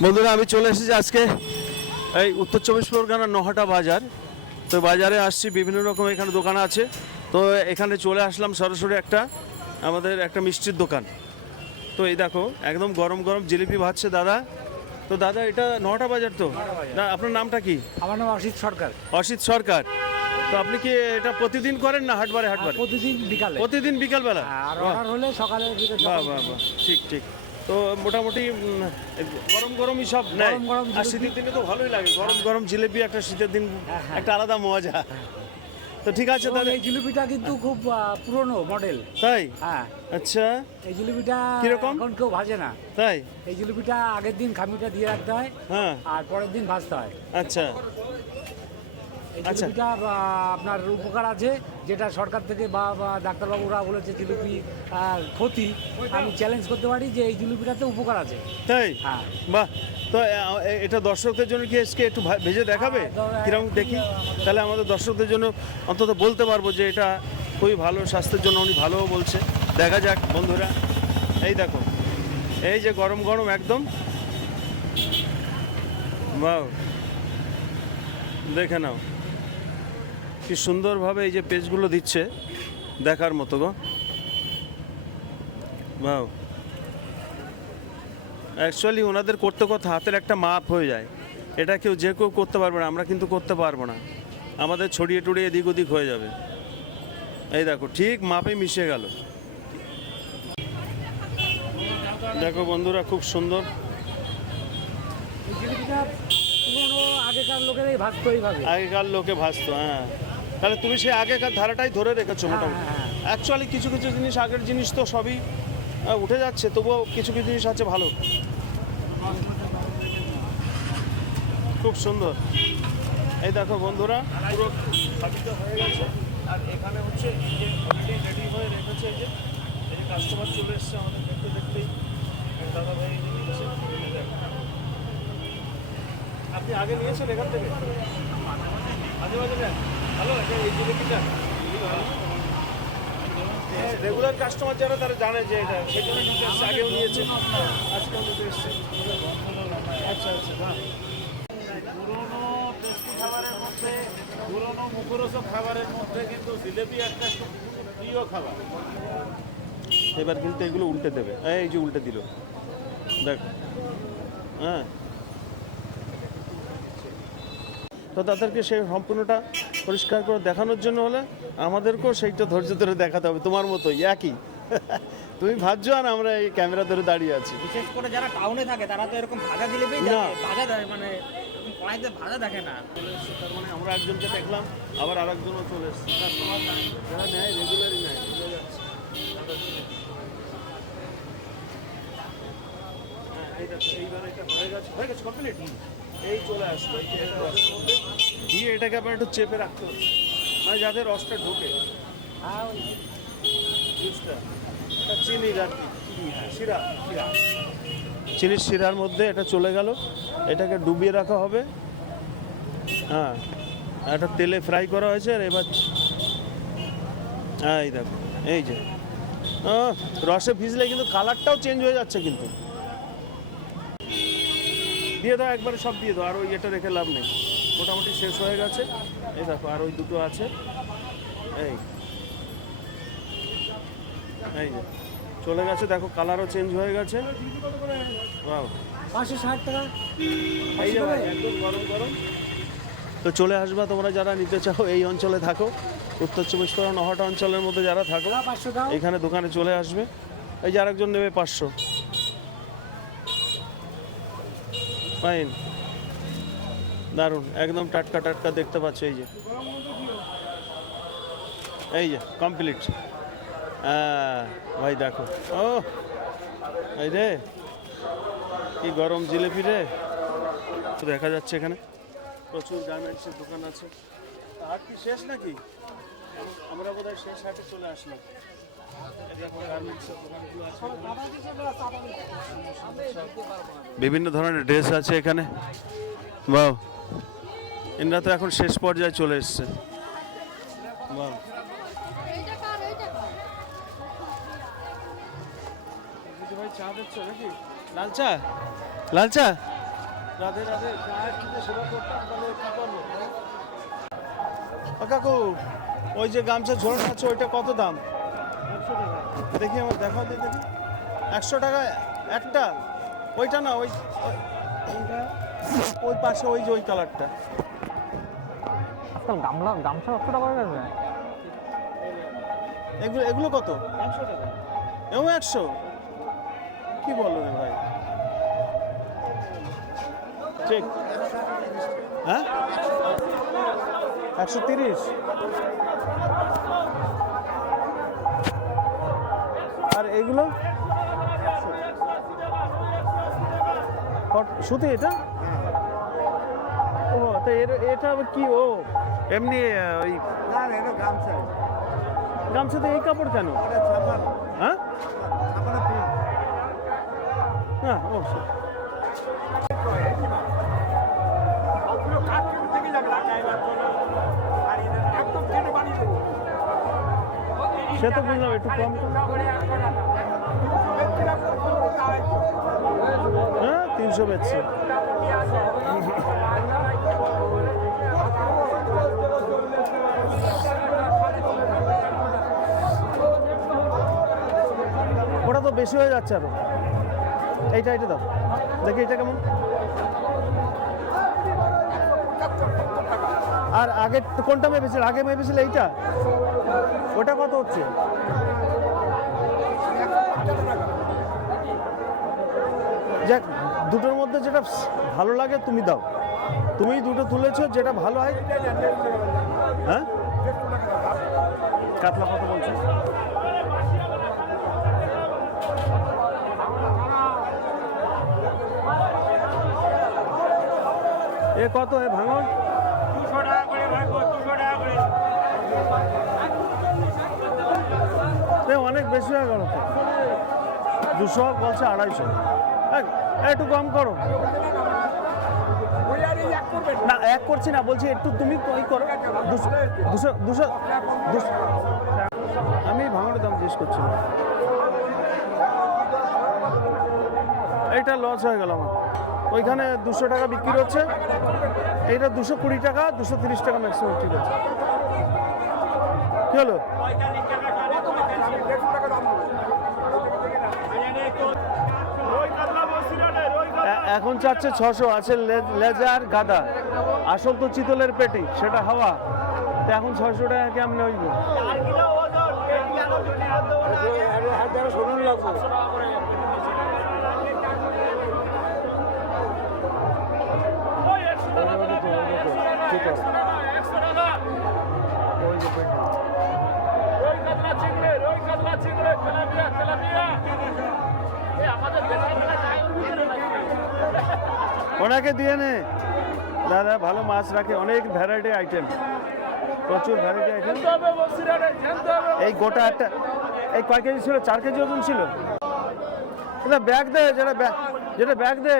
বন্ধুরা আমি চলে এসেছি আজকে এই উত্তর চব্বিশ পরগনার নহাটা বাজার। তো বাজারে আসছি, বিভিন্ন রকম এখানে দোকান আছে। তো এখানে চলে আসলাম সরাসরি আমাদের একটা মিষ্টির দোকান। তো এই দেখো একদম গরম গরম জিলিপি ভাজছে দাদা। তো দাদা এটা নহাটা বাজার তো? না, আপনার নামটা কি? আমার নাম অসিত সরকার। অসিত সরকার। তো আপনি কি এটা প্রতিদিন করেন না হাটবারে? প্রতিদিন বিকালে। প্রতিদিন বিকালবেলা? আর অর্ডার হলে সকালে বাহ বাহ বাহ, ঠিক ঠিক। তো মোটামুটি গরম গরমই সব নেয়। গরম গরম আর শীতের দিনে তো ভালোই লাগে গরম গরম জিলিপি, একটা শীতের দিন একটা আলাদা মজা। তো ঠিক আছে তাহলে। এই জিলিপিটা কিন্তু খুব পুরনো মডেল। তাই? হ্যাঁ। আচ্ছা, এই জিলিপিটা কিরকম? এখন কেউ ভাজে না। তাই? এই জিলিপিটা আগের দিন খামিটা দিয়ে রাখতে হয়, হ্যাঁ। আর পরের দিন ভাজতে হয়। আচ্ছা এই আচ্ছা। জিলিপিটা আপনার উপকার আছে, যেটা সরকার থেকে বা ডাক্তারবাবুরা বলেছে জিলিপি ক্ষতি, আমি চ্যালেঞ্জ করতে পারি যে এই জিলিপিটাতে উপকার আছে। তাই? হ্যাঁ। বাহ। তো এটা দর্শকদের জন্য কি আজকে একটু ভেজে দেখাবে হ্যাঁ, কিরকম দেখি? তাহলে আমাদের দর্শকদের জন্য অন্তত বলতে পারবো যে এটা খুবই ভালো, স্বাস্থ্যের জন্য উনি ভালোও বলছে। দেখা যাক বন্ধুরা। এই দেখো, এই যে গরম গরম একদম। বাহ, দেখে নাও কি সুন্দরভাবে এই যে পেজগুলো দিচ্ছে, দেখার মতো গো। বাহ, অ্যাকচুয়ালি ওনাদের করতে করতে হাতের একটা মাপ হয়ে যায়। এটা যে কেউ করতে পারবে না, আমরা কিন্তু করতে পারবো না। আমাদের ছড়িয়ে টড়িয়ে এদিক ওদিক হয়ে যাবে। এই দেখো ঠিক মাপে মিশে গেল। দেখো বন্ধুরা খুব সুন্দর। এই জিলিপিটা পুরনো আগেকার লোকেরাই ভাজতো এইভাবে। আগেকার লোকে ভাজতো, হ্যাঁ। তাহলে তুমি সেই আগেকার ধারাটাই ধরে রেখেছো মোটামুটি। হ্যাঁ। অ্যাকচুয়ালি কিছু কিছু জিনিস, আগের জিনিস তো সবই উঠে যাচ্ছে, তবুও কিছু কিছু জিনিস আছে ভালো। খুব সুন্দর। এই দেখো বন্ধুরা পুরো স্থাপিত হয়ে গেছে। আর এখানে হচ্ছে এই যে অলরেডি রেডি হয়ে রেখেছে। এই যে কাস্টমার চলে এসছে আমাদের দেখতে দেখতেই। দাদা ভাই নিচ্ছে। আপনি আগে নিয়েছেন এখান থেকে? মাঝে মাঝে নেন? ভালো লাগে এই জিলিপিটা? রেগুলার কাস্টমার যারা তারা জানে যে এটা, সেই জন্য নিতে এসছে। আগেও নিয়েছে, আজকেও নিতে এসছে। আচ্ছা আচ্ছা, বাহ। পুরোনো টেস্টি খাবারের মধ্যে, পুরোনো মুখরোচক খাবারের মধ্যে কিন্তু জিলেপি একটা খুব প্রিয় খাবার। এবার কিন্তু এগুলো উল্টে দেবে। এই যে উল্টে দিল, দেখ। হ্যাঁ, তো তাদেরকে সেই সম্পূর্ণটা পরিষ্কার করে দেখানোর জন্য হলে আমাদেরকেও সেইটা ধৈর্য ধরে দেখাতে হবে, তোমার মতোই একই। তুমি ভাবছো আর আমরা এই ক্যামেরা ধরে দাঁড়িয়ে আছি। বিশেষ করে যারা টাউনে থাকে তারা তো এরকম ভাজা জিলিপি না। ভাজা দেয়, মানে এরকম কড়াইতে ভাজা দেখে না। তার মানে আমরা একজনকে দেখলাম, আবার আরেকজনও চলে এসছে। কাস্টমার যারা নেয় রেগুলারই নেয়, বুঝা যাচ্ছে। হ্যাঁ, এই দেখো এইবার এটা হয়ে গেছে কমপ্লিট। এই চলে আসবে এটা রসের মধ্যে দিয়ে এটাকে আবার একটু চেপে রাখতে হবে, মানে যাতে রসটা ঢোকে। জিনিসটা এটা চিনির আর কি, শিরা। চিনির শিরার মধ্যে এটা চলে গেল। এটাকে ডুবিয়ে রাখা হবে। হ্যাঁ, এটা তেলে ফ্রাই করা হয়েছে। আর এবার এই দেখো এই যে রসে ভিজলে কিন্তু কালারটাও চেঞ্জ হয়ে যাচ্ছে কিন্তু। দিয়ে দাও একবারে, সব দিয়ে দাও, আর ওই এটা রেখে লাভ নেই। মোটামুটি শেষ হয়ে গেছে। এই দেখো আর ওই দুটো আছে। এই এই যে চলে গেছে, দেখো কালারও চেঞ্জ হয়ে গেছে। ওয়াও, 560 টাকা। এই যে ভাই একদম গরম গরম। তো চলে আসবা তোমরা যারা নিতে চাও, এই অঞ্চলে থাকো, উত্তর চব্বিশ পরগনা নহাটা অঞ্চলের মধ্যে যারা থাকো, 500 দাও। এখানে দোকানে চলে আসবে। এই যে আরেকজন নেবে 500। ফাইন, দারুণ, একদম টাটকা টাটকা দেখতে পাচ্ছ। এই যে এই যে কমপ্লিট। হ্যাঁ ভাই দেখো, ও এই রে কি গরম জিলিপি রে। তো দেখা যাচ্ছে এখানে প্রচুর গার্মেন্টসের দোকান আছে। হাট কি শেষ নাকি? আমরা বোধহয় শেষ হাটে চলে আসলাম। বিভিন্ন ধরনের ড্রেস আছে এখানে। বাহ, এনারা তো এখন শেষ পর্যায়ে চলে এসছে। বাহ, ভাই চা দিচ্ছ নাকি? লাল চা? লাল চা রাধে রাধে। গায়ের যদি সেবা করতাম তাহলে কি করবো? ও কাকু, ওই যে গামছা ঝোলানো আছে ওইটা কত দাম? 100 টাকা। দেখি আমার দেখাও দিয়ে দেখি। 100 টাকা একটা? ওইটা না, ওই ওই পাশে ওই যে ওই কালারটা। আজকাল গামছা 100 টাকা হয়ে গেছে। এগুলো এগুলো কত? 100 টাকা। এও 100? কি বলো রে ভাই? ঠিক। হ্যাঁ, 130। আর এগুলো সুতি? এটা ও তো এটা আবার কি? ও এমনি ওই না এটা গামছা। গামছাতে এই কাপড় কেন? এটা ছাপানো। হ্যাঁ ছাপানো প্রিন্ট। হ্যাঁ, ও সে তো বুঝলাম, একটু কম কম। হ্যাঁ, 300 বেচছে। ওটা তো বেশি হয়ে যাচ্ছে আরো। এইটা দাও দেখি, এটা কেমন? আর আগে কোনটা মেপেছিল? আগে মেপেছিল এইটা? ওটা কত হচ্ছে? যাক, দুটোর মধ্যে যেটা ভালো লাগে তুমি দাও। তুমি দুটো তুলেছো, যেটা ভালো হয়। হ্যাঁ, কাতলা কত বলছো? এ কত? এ ভাঙন 200 টাকা করে ভাই, 200 টাকা করে। এ অনেক বেশি হয়ে গেল তো। 200 বলছে 250। একটু কম করো না। এক করছি না, বলছি একটু তুমি ওই করো। 200 আমি ভাঙার দাম জিজ্ঞেস করছিলাম। এইটা লস হয়ে গেল আমার। ওইখানে 200 টাকা বিক্রি হচ্ছে, এইটা 220 টাকা, 230 টাকা ম্যাক্সিমাম। ঠিক আছে, কি হলো? এখন চাচ্ছে 600। আছে লেজার গাদা, আসল তো চিতলের পেটি, সেটা হাওয়া। তো এখন 600 টাকা কেমন হইব? ঠিক আছে, ওনাকে দিয়ে নে। দাদা ভালো মাছ রাখে, অনেক ভ্যারাইটি আইটেম, প্রচুর ভ্যারাইটি আইটেম। এই গোটা একটা, এই কয় কেজি ছিল? 4 কেজি ওজন ছিল। এটা ব্যাগ দে, যেটা ব্যাগ দে।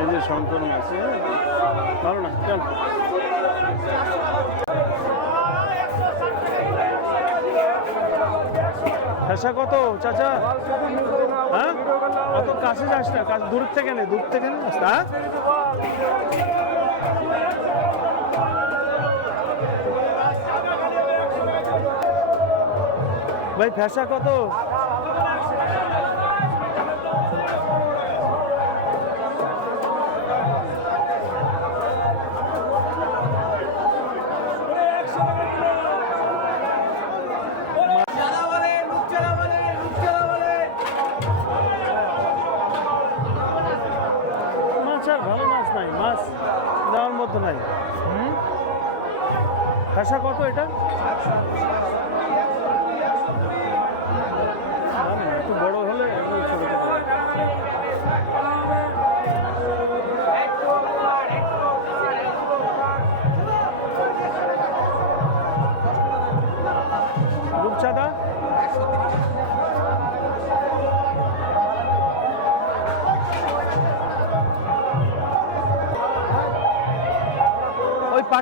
এই যে শঙ্কর মাছ, ভালো না? চল। ফেসা কত চাচা? হ্যাঁ, অত কাছে যাস না, দূর থেকে নে, দূর থেকে নে। হ্যাঁ, ভাই ফেসা কত? ভালো মাছ নাই, মাছ নেওয়ার মতো নাই। ফেসা কত এটা? একটু বড় হলে ছবিটা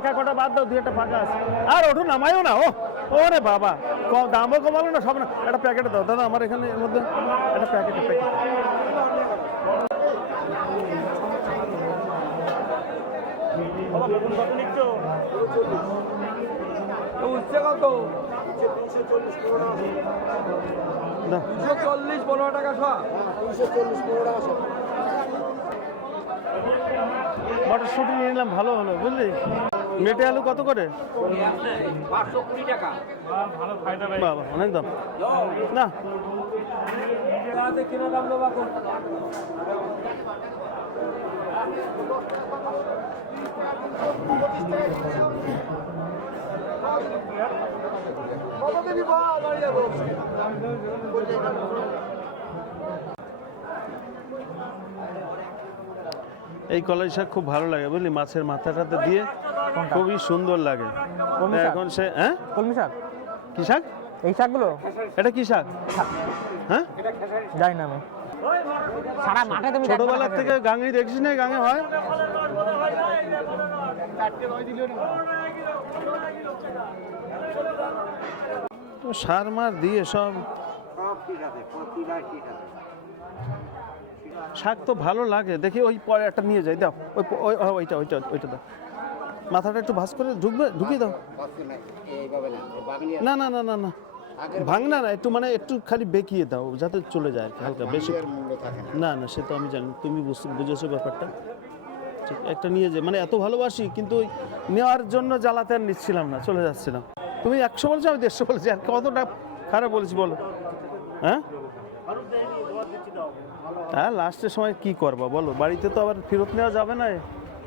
ফাঁকা কটা বাদ দাও, দুই একটা ফাঁকা আছে। আর ওঠো নামাইও না, ওরে বাবা, দামও কমালো না, সব না। একটা প্যাকেটে দাও দাদা, আমার এখানে এর মধ্যে একটা প্যাকেট। উচ্ছে কত? দাও। 240 15 টাকা শোয়া। মটরশুঁটি নিয়ে নিলাম, ভালো হলো বুঝলি। মেটে আলু কত করে? 520 টাকা। বাবা অনেক দাম না। কিনে দাম দেবো এই কলাই শাক খুব ভালো লাগে বুঝলি, মাছের মাথাটাতে দিয়ে খুবই সুন্দর লাগে। কলমি শাক? এখন সে হ্যাঁ কলমি শাক? কি শাক? এই শাকগুলো এটা কি শাক? হ্যাঁ জানি না আমি। সারা মাঠে তুমি ছোটবেলার থেকে গাঙি দেখছিস না? গাঙে হয় তো সার মার দিয়ে সব। শাক তো ভালো লাগে দেখি, ওই পরে একটা নিয়ে যাই, দাও ওইটা দাও। মাথাটা একটু ভাঁজ করে ঢুকিয়ে দাও। না না না না না, ভাঙনা না, একটু মানে একটু খালি বেঁকিয়ে দাও যাতে চলে যায় হালকা, বেশি না না, সে তো আমি জানি, তুমি বুঝেছো ব্যাপারটা। ঠিক, একটা নিয়ে যাই, মানে এত ভালোবাসি কিন্তু ওই নেওয়ার জন্য জ্বালাতে আর নিচ্ছিলাম না, চলে যাচ্ছিলাম। তুমি 100 বলছো, আমি 150 বলছি, আর কতটা খারাপ বলেছি বলো? হ্যাঁ হ্যাঁ, লাস্টের সময় কি করবা বলো, বাড়িতে তো আবার ফেরত নেওয়া যাবে না।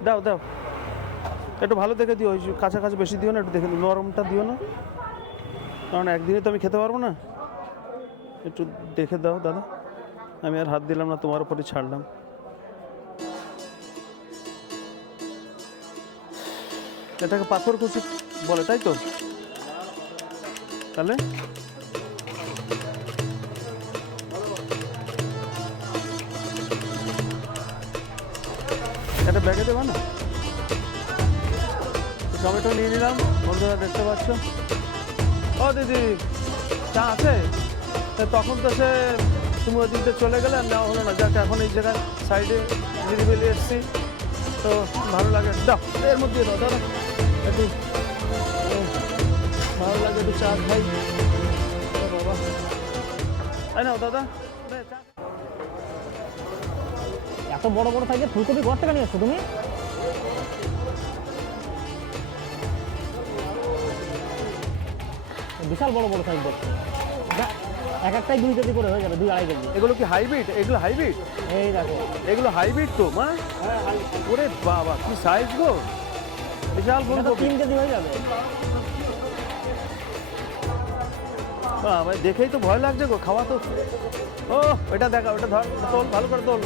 দাও দাও, একটু ভালো দেখে দিও, ওই কাছাকাছি বেশি দিও না, একটু দেখে দিও, নরমটা দিও না, কারণ একদিনে তো আমি খেতে পারবো না। একটু দেখে দাও দাদা, আমি আর হাত দিলাম না, তোমার উপরে ছাড়লাম। এটাকে পাথর কুচি বলে তাই তো? তাহলে এটা ব্যাগে দেবা না? টমেটো নিয়ে নিলাম, বন্ধুরা দেখতে পাচ্ছ। ও দিদি, চা আছে? তখন তো সে তুমি ওই দিকটা চলে গেলে, আর নেওয়া হলো না। যাক, এখন এই জায়গায় সাইডে নিরিবিলি এসছি তো ভালো লাগে। দাও, এর মধ্যে দাও দাদা, একটু ভালো লাগে, একটু চা খাই। বাবা, তাই না দাদা? এত বড় বড় সাইজের ফুলকপি ঘর থেকে নিয়ে এসছো তুমি? বিশাল বড় বড় সাইজ দেখছো, এক একটাই 2 কেজি করে হয়ে যাবে, 2-2.5 কেজি। এগুলো কি হাইব্রিড? এগুলো হাইব্রিড? এই দেখো, এগুলো হাইব্রিড তো মা? ওরে বাবা, কি সাইজ গো, বিশাল এটা তো ফুলকপি। 3 কেজি হয়ে যাবে। বাবা, দেখেই তো ভয় লাগছে গো, খাওয়া তো। ও ওটা দেখা, ওটা ধর, তোল ভালো করে তোল,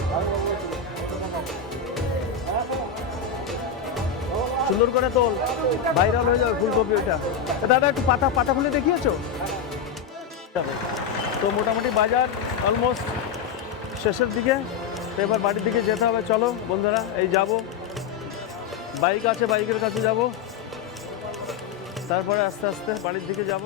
সুন্দর করে তোল, ভাইরাল হয়ে যাবে ফুলকপি ওইটা। দাদা একটু পাতা খুলে দেখিয়েছো? তো মোটামুটি বাজার অলমোস্ট শেষের দিকে, তো এবার বাড়ির দিকে যেতে হবে। চলো বন্ধুরা, এই যাব, বাইক আছে, বাইকের কাছে যাব, তারপরে আস্তে আস্তে বাড়ির দিকে যাব।